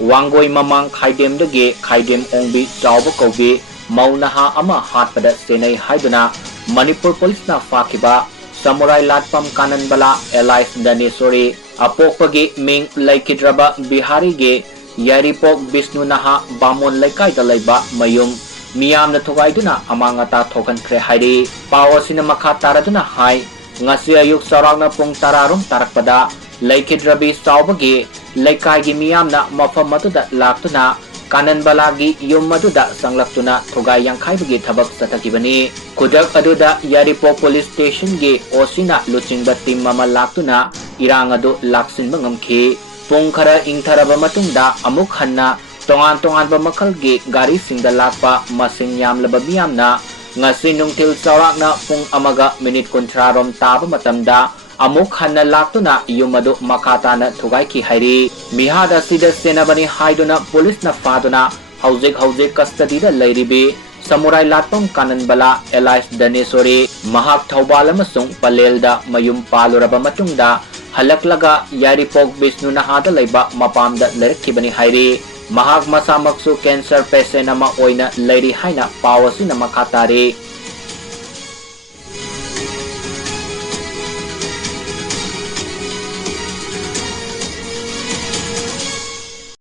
Wangoi Mamang Khaidemdagi Khaidem Ongbi Chawba Kaubi Maunaha Ama Hatpada Senai Haiduna Manipur Police na Fakiba Samurai Latpam Kananbala Elias Danesori Apokpagi Ming Laikidraba Bihari Ge Yaripok Bisnu Naha Bamon Laikai Dalaiba Mayum Miyam na Thugaiduna Amangata Thokan Kre Haidi Pawo Sina Makataraduna Hai Ngasi Ayuk Sarang na Pung Tararong Tarakpada Laikidrabi Saubagi Laikai Gi Miyam na Mafam Maduda Laktuna Kananbalagi Yum Maduda Sanglaktuna Thugay Yangkai Bagi Thabak Satakibani Kudak Aduda Yaripok Police Station Ge Osina Luchingba Team Mama Laktuna Irang Adu Laksin Bangamki Pung Khara Ingtharaba Matungda Amuk Hanna Tongan-tongan ba makalgi gari singda lakpa masing yamlaba miyamna ngasi nungtil sarak na pung amaga minit kontrarom taba matamda amuk hanna laktuna yumadu makata na thugay ki hairi mihada sida senabani haiduna pulis na faduna hauzik custody da lairibi Samurai Latpam Kananbala Elias Danesori mahak Thaubal amasung Palelda mayum paluraba matungda halaklaga Yaripok Bisnu Nahada laiba mapamda lerkibani hairi Mahag masamaksu cancer patient na maoy na lady haina pawasi na makatari